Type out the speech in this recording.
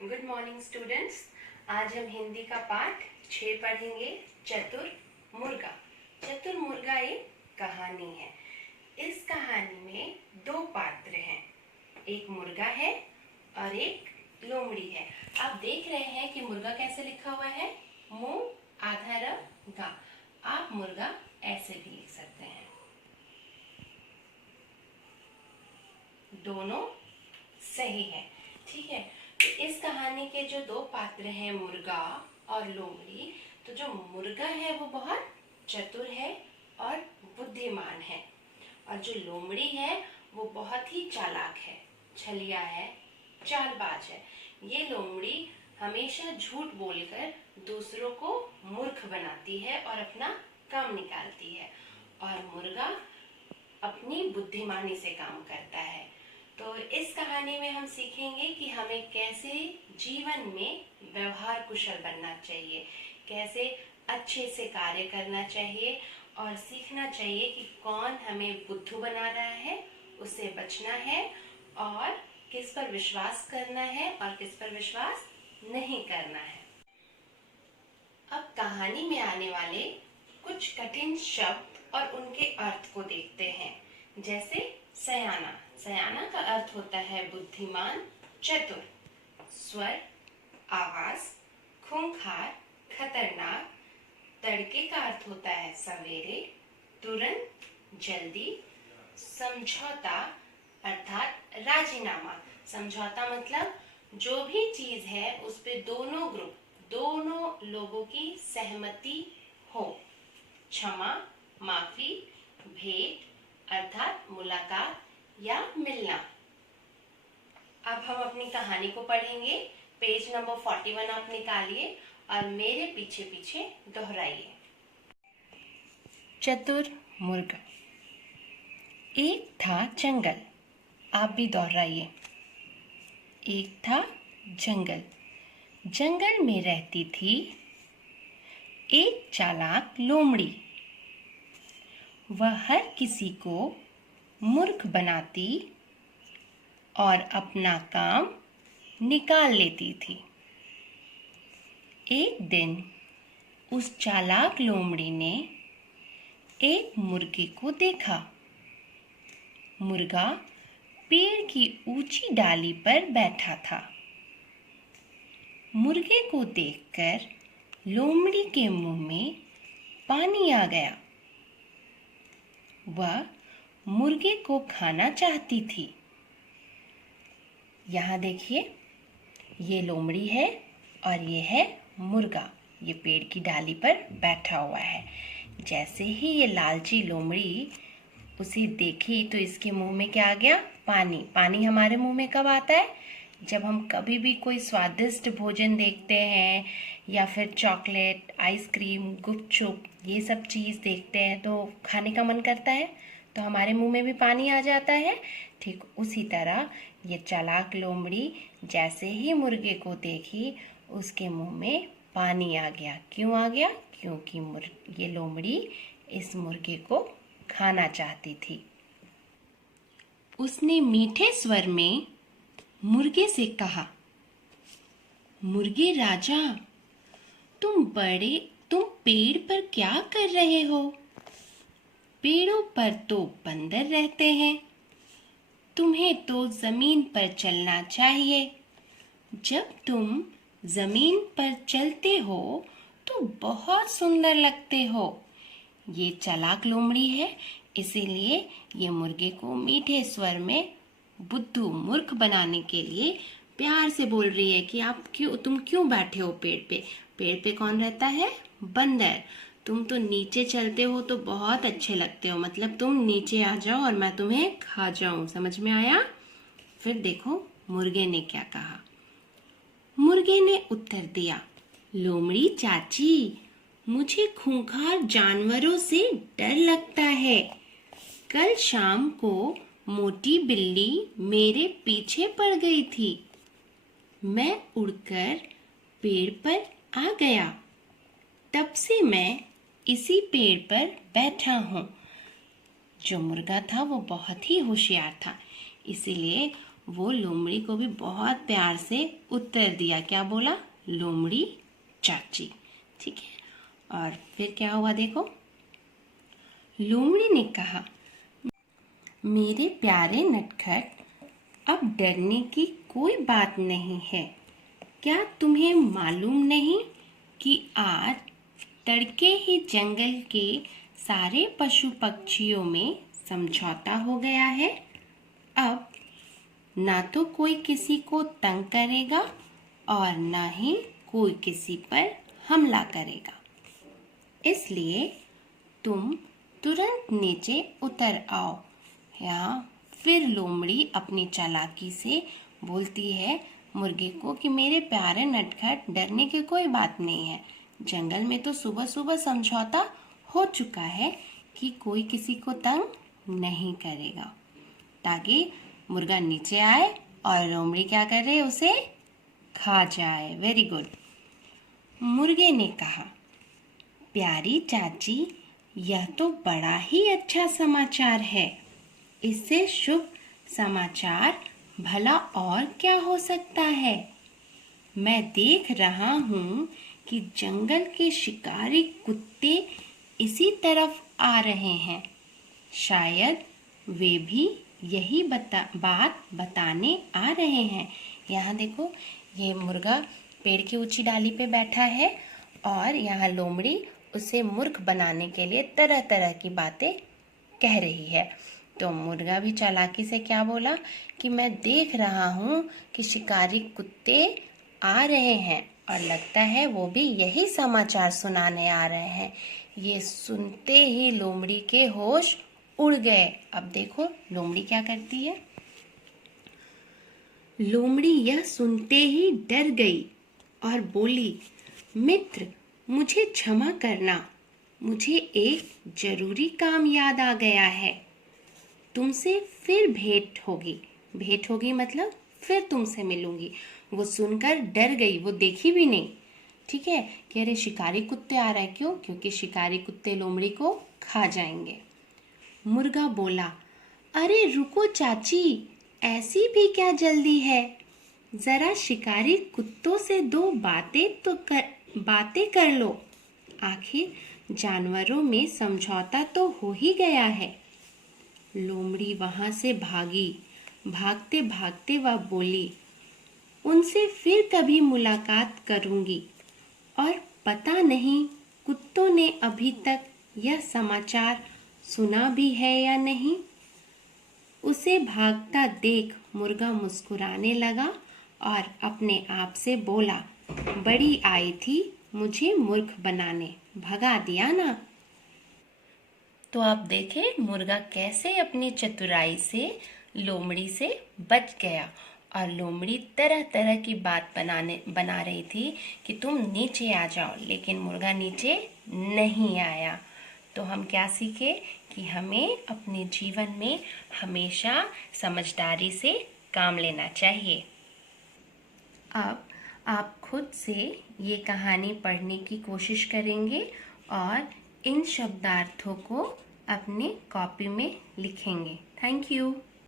Good morning students. आज हम हिंदी का पाठ 6 पढ़ेंगे। चतुर मुर्गा। चतुर मुर्गा एक कहानी है। इस कहानी में दो पात्र हैं, एक मुर्गा है और एक लोमड़ी है। आप देख रहे हैं कि मुर्गा कैसे लिखा हुआ है, मुंह आधा र गा। आप मुर्गा ऐसे भी लिख सकते हैं, दोनों सही है। ठीक है, तो इस कहानी के जो दो पात्र हैं, मुर्गा और लोमड़ी, तो जो मुर्गा है वो बहुत चतुर है और बुद्धिमान है, और जो लोमड़ी है वो बहुत ही चालाक है, छलिया है, चालबाज है। ये लोमड़ी हमेशा झूठ बोलकर दूसरों को मूर्ख बनाती है और अपना काम निकालती है, और मुर्गा अपनी बुद्धिमानी से काम करता है। तो इस कहानी में हम सीखेंगे कि हमें कैसे जीवन में व्यवहार कुशल बनना चाहिए, कैसे अच्छे से कार्य करना चाहिए, और सीखना चाहिए कि कौन हमें बुद्धू बना रहा है, उससे बचना है, और किस पर विश्वास करना है और किस पर विश्वास नहीं करना है। अब कहानी में आने वाले कुछ कठिन शब्द और उनके अर्थ को देखते हैं। जैसे सयाना। सयाना का अर्थ होता है बुद्धिमान, चतुर। स्वर, आवाज, खूंखार, खतरनाक। तड़के का अर्थ होता है सवेरे, तुरंत, जल्दी। समझौता अर्थात राजीनामा। समझौता मतलब जो भी चीज है उस पे दोनों लोगों की सहमति हो। क्षमा, माफी। भेंट अर्थात मुलाकात या मिलना। अब हम अपनी कहानी को पढ़ेंगे। पेज नंबर 41 आप निकालिए और मेरे पीछे पीछे दोहराइए। चतुर मुर्गा। एक था जंगल। आप भी दोहराइए। एक था जंगल। जंगल में रहती थी एक चालाक लोमड़ी। वह हर किसी को मूर्ख बनाती और अपना काम निकाल लेती थी। एक दिन उस चालाक लोमड़ी ने एक मुर्गे को देखा। मुर्गा पेड़ की ऊंची डाली पर बैठा था। मुर्गे को देखकर लोमड़ी के मुंह में पानी आ गया। वह मुर्गे को खाना चाहती थी। यहाँ देखिए, ये लोमड़ी है और ये है मुर्गा। ये पेड़ की डाली पर बैठा हुआ है। जैसे ही ये लालची लोमड़ी उसे देखी तो इसके मुंह में क्या आ गया? पानी। पानी हमारे मुंह में कब आता है? जब हम कभी भी कोई स्वादिष्ट भोजन देखते हैं, या फिर चॉकलेट, आइसक्रीम, गुपचुप, ये सब चीज़ देखते हैं तो खाने का मन करता है, तो हमारे मुंह में भी पानी आ जाता है। ठीक उसी तरह ये चालाक लोमड़ी जैसे ही मुर्गे को देखी, उसके मुंह में पानी आ गया। क्यों आ गया? क्योंकि ये लोमड़ी इस मुर्गे को खाना चाहती थी। उसने मीठे स्वर में मुर्गे से कहा, मुर्गे राजा, तुम पेड़ पर क्या कर रहे हो? पेड़ों पर तो बंदर रहते हैं। तुम्हें तो जमीन पर चलना चाहिए। जब तुम जमीन पर चलते हो तो बहुत सुंदर लगते हो। ये चालाक लोमड़ी है, इसीलिए ये मुर्गे को मीठे स्वर में बुद्धू, मूर्ख बनाने के लिए प्यार से बोल रही है कि तुम क्यों बैठे हो पेड़ पे? पेड़ पे कौन रहता है? बंदर। तुम तो नीचे चलते हो तो बहुत अच्छे लगते हो, मतलब तुम नीचे आ जाओ और मैं तुम्हें खा जाऊं। समझ में आया? फिर देखो मुर्गे ने क्या कहा। मुर्गे ने उत्तर दिया, लोमड़ी चाची, मुझे खूंखार जानवरों से डर लगता है। कल शाम को मोटी बिल्ली मेरे पीछे पड़ गई थी। मैं उड़कर पेड़ पर आ गया। तब से मैं इसी पेड़ पर बैठा हूँ। जो मुर्गा था वो बहुत ही होशियार था, इसीलिए वो लोमड़ी को भी बहुत प्यार से उत्तर दिया। क्या बोला? लोमड़ी चाची। ठीक है, और फिर क्या हुआ देखो। लोमड़ी ने कहा, मेरे प्यारे नटखट, अब डरने की कोई बात नहीं है। क्या तुम्हें मालूम नहीं कि आज तड़के ही जंगल के सारे पशु पक्षियों में समझौता हो गया है। अब ना तो कोई किसी को तंग करेगा और ना ही कोई किसी पर हमला करेगा। इसलिए तुम तुरंत नीचे उतर आओ। यहाँ फिर लोमड़ी अपनी चालाकी से बोलती है मुर्गे को कि मेरे प्यारे नटखट, डरने की कोई बात नहीं है। जंगल में तो सुबह सुबह समझौता हो चुका है कि कोई किसी को तंग नहीं करेगा, ताकि मुर्गा नीचे आए और लोमड़ी क्या करे, उसे खा जाए। Very good. मुर्गे ने कहा, प्यारी चाची, यह तो बड़ा ही अच्छा समाचार है। इससे शुभ समाचार भला और क्या हो सकता है। मैं देख रहा हूँ कि जंगल के शिकारी कुत्ते इसी तरफ आ रहे हैं। शायद वे भी यही बात बताने आ रहे हैं। यहाँ देखो, ये मुर्गा पेड़ की ऊंची डाली पे बैठा है और यहाँ लोमड़ी उसे मूर्ख बनाने के लिए तरह तरह की बातें कह रही है। तो मुर्गा भी चालाकी से क्या बोला कि मैं देख रहा हूँ कि शिकारी कुत्ते आ रहे हैं और लगता है वो भी यही समाचार सुनाने आ रहे हैं। ये सुनते ही लोमड़ी के होश उड़ गए। अब देखो लोमड़ी क्या करती है। लोमड़ी यह सुनते ही डर गई और बोली, मित्र, मुझे क्षमा करना, मुझे एक जरूरी काम याद आ गया है। तुमसे फिर भेंट होगी। भेंट होगी मतलब फिर तुमसे मिलूंगी। वो सुनकर डर गई, वो देखी भी नहीं। ठीक है, कि अरे शिकारी कुत्ते आ रहे हैं। क्यों? क्योंकि शिकारी कुत्ते लोमड़ी को खा जाएंगे। मुर्गा बोला, अरे रुको चाची, ऐसी भी क्या जल्दी है। जरा शिकारी कुत्तों से दो बातें कर लो। आखिर जानवरों में समझौता तो हो ही गया है। लोमड़ी वहां से भागी। भागते भागते वह बोली, उनसे फिर कभी मुलाकात करूंगी और पता नहीं कुत्तों ने अभी तक यह समाचार सुना भी है या नहीं। उसे भागता देख मुर्गा मुस्कुराने लगा और अपने आप से बोला, बड़ी आई थी मुझे मूर्ख बनाने, भगा दिया ना। तो आप देखें मुर्गा कैसे अपनी चतुराई से लोमड़ी से बच गया। और लोमड़ी तरह तरह की बात बना रही थी कि तुम नीचे आ जाओ, लेकिन मुर्गा नीचे नहीं आया। तो हम क्या सीखे कि हमें अपने जीवन में हमेशा समझदारी से काम लेना चाहिए। अब आप खुद से ये कहानी पढ़ने की कोशिश करेंगे और इन शब्दार्थों को अपने कॉपी में लिखेंगे। Thank you.